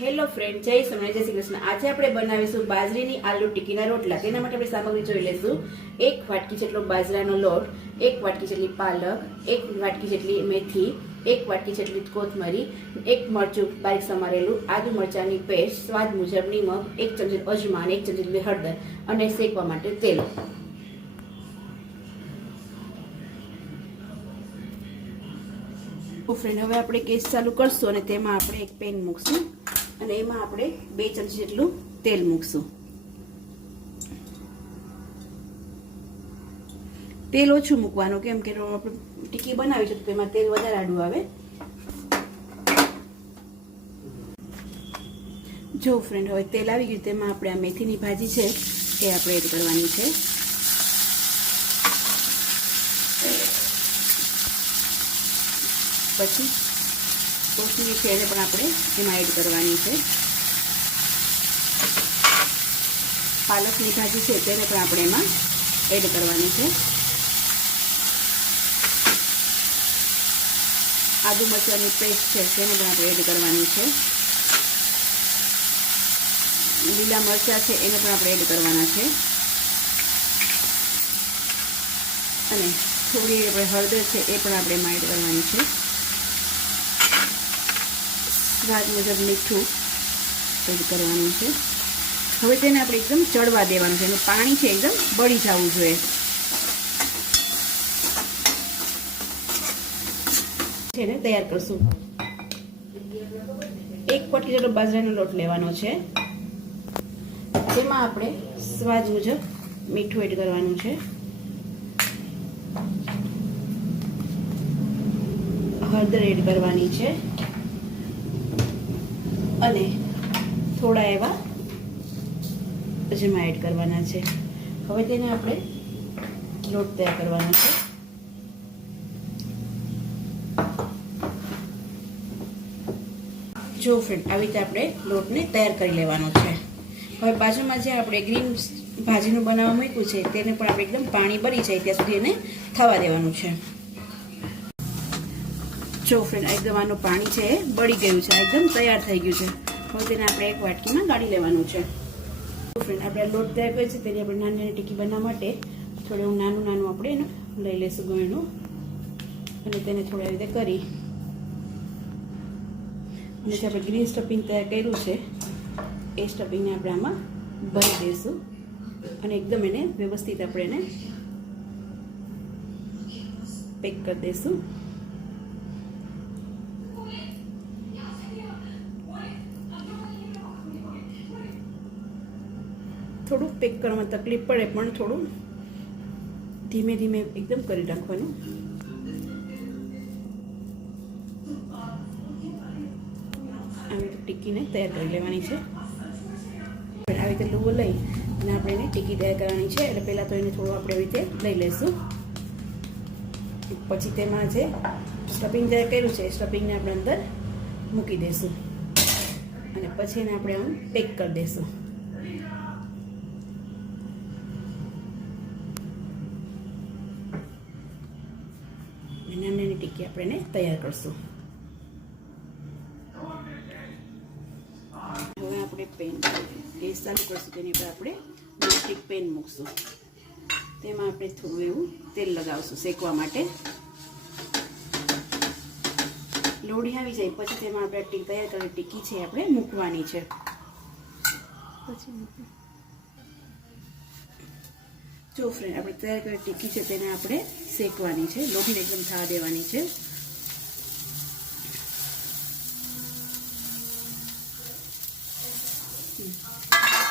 Hello friend, જય સ્વામિનારાયણ, જય શ્રી કૃષ્ણ। આજે આપણે બનાવીશું બાજરીની આલુ ટિક્કીના રોટલા। તેના માટે આપણે સામગ્રી જોઈ લઈશું। 1 વાટકી જેટલો બાજરાનો લોટ, 1 વાટકી જેટલી પાલક, 1 વાટકી જેટલી મેથી, 1 વાટકી જેટલી કોથમરી, 1 મરચું બારીક સમારેલું, આદુ મરચાંની પેસ્ટ, સ્વાદ મુજબ નિમક, 1 ચમચી અજમા, 1 ચમચી જેટલી હળદર અને શેકવા માટે તેલ। ફ્રેન્ડ, હવે આપણે ગેસ ચાલુ કરશું અને તેમાં આપણે એક પેન મૂકશું અને એમાં આપણે 2 ચમચી જેટલું તેલ મૂકશું। તેલ ઓછું મૂકવાનું, કેમ કે આપણે ટિક્કી બનાવી છે તો તેમાં તેલ વધારે આડું આવે। જો ફ્રેન્ડ, હવે તેલ આવી ગયું, તેમાં આપણે આ મેથીની ભાજી છે એ આપણે એડ કરવાની છે। પછી કોથમીર છે એને પણ આપણે એમાં એડ કરવાની છે। પાલકની ભાજી છે તેને પણ આપણે એમાં એડ કરવાની છે। આદુ મરચાંની પેસ્ટ છે તેને પણ આપણે એડ કરવાની છે। લીલા મરચાં છે એને પણ આપણે એડ કરવાના છે અને થોડી આપણે હળદર છે એ પણ આપણે એમાં એડ કરવાની છે। સ્વાદ મુજબ મીઠું એડ કરવાનું છે। હવે તેને આપણે એકદમ ચડવા દેવાનું છે, એનું પાણી છે એકદમ બળી જવું જોઈએ। તેને તૈયાર કરશું। 1 વાટકી જેટલો બાજરાનો લોટ લેવાનો છે, તેમાં આપણે સ્વાદ મુજબ મીઠું એડ કરવાનું છે, હળદર એડ કરવાની છે અને થોડા એવા અજમા એડ કરવાના છે। હવે તેને આપણે લોટ તૈયાર કરવાનો છે। જો ફ્રેન્ડ, આવી રીતે આપણે લોટને તૈયાર કરી લેવાનો છે। હવે બાજુમાં જે આપણે ગ્રીન ભાજીનું બનાવવા મૂક્યું છે તેને પણ આપણે એકદમ પાણી બળી જાય ત્યાં સુધી એને થવા દેવાનું છે। જો ફ્રેન્ડ, એકદમ આનું પાણી છે એ બળી ગયું છે, એકદમ તૈયાર થઈ ગયું છે। હવે તેને આપણે એક વાટકીમાં કાઢી લેવાનું છે। ફ્રેન્ડ, આપણે લોટ તૈયાર કર્યો છે તેની આપણે નાની નાની ટિક્કી બનાવવા માટે થોડું નાનું નાનું આપણે એનું લઈ લઈશું ગળણું અને તેને થોડી આવી રીતે કરી અને જે આપણે ગ્રીન સ્ટફિંગ તૈયાર કર્યું છે એ સ્ટફિંગને આપણે આમાં ભરી દઈશું અને એકદમ એને વ્યવસ્થિત આપણે એને પેક કરી દઈશું। થોડું પેક કરવામાં તકલીફ પડે પણ થોડું ધીમે ધીમે એકદમ કરી નાખવાનું। આવી રીતે ટિક્કીને તૈયાર કરી લેવાની છે। આવી રીતે લુવો લઈ અને આપણે એને ટિક્કી તૈયાર કરવાની છે। એટલે પહેલાં તો એને થોડું આપણે આવી રીતે લઈ લઈશું, પછી તેમાં જે સ્ટફિંગ તૈયાર કર્યું છે એ સ્ટફિંગને આપણે અંદર મૂકી દઈશું અને પછી એને આપણે આમ પેક કરી દઈશું। નાની નાની ટિક્કી આપણે એને તૈયાર કરશું। હવે આપણે પેન ગેસ ચાલુ કરશું, તેની પર આપણે નોનસ્ટિક પેન મૂકશું, તેમાં આપણે થોડું એવું તેલ લગાવશું શેકવા માટે। લોડી આવી જાય પછી તેમાં આપણે તૈયાર કરેલી ટિક્કી છે આપણે મૂકવાની છે। પછી જો ફ્રેન્ડ, આપણે તૈયાર કરેલી ટિક્કી છે તેને આપણે શેકવાની છે, લોઢીને એકદમ થવા દેવાની છે।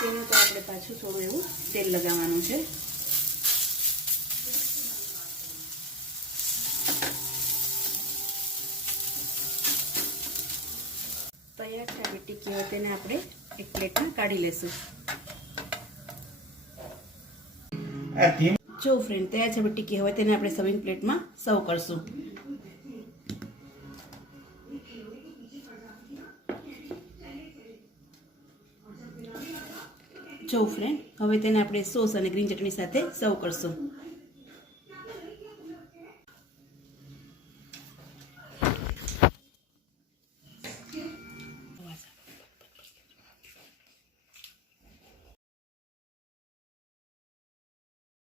તેને તો આપણે પાછું થોડું એવું તેલ લગાવવાનું છે। તૈયાર છે આપણી ટિક્કી, હવે તેને આપણે એક પ્લેટમાં કાઢી લેશું। જો ફ્રેન્ડ, તૈયાર છે આપણી ટિક્કી, હવે તેને આપણે સર્વિંગ પ્લેટમાં સર્વ કરશું। જો ફ્રેન્ડ, હવે તેને આપણે સોસ અને ગ્રીન ચટણી સાથે સર્વ કરશું।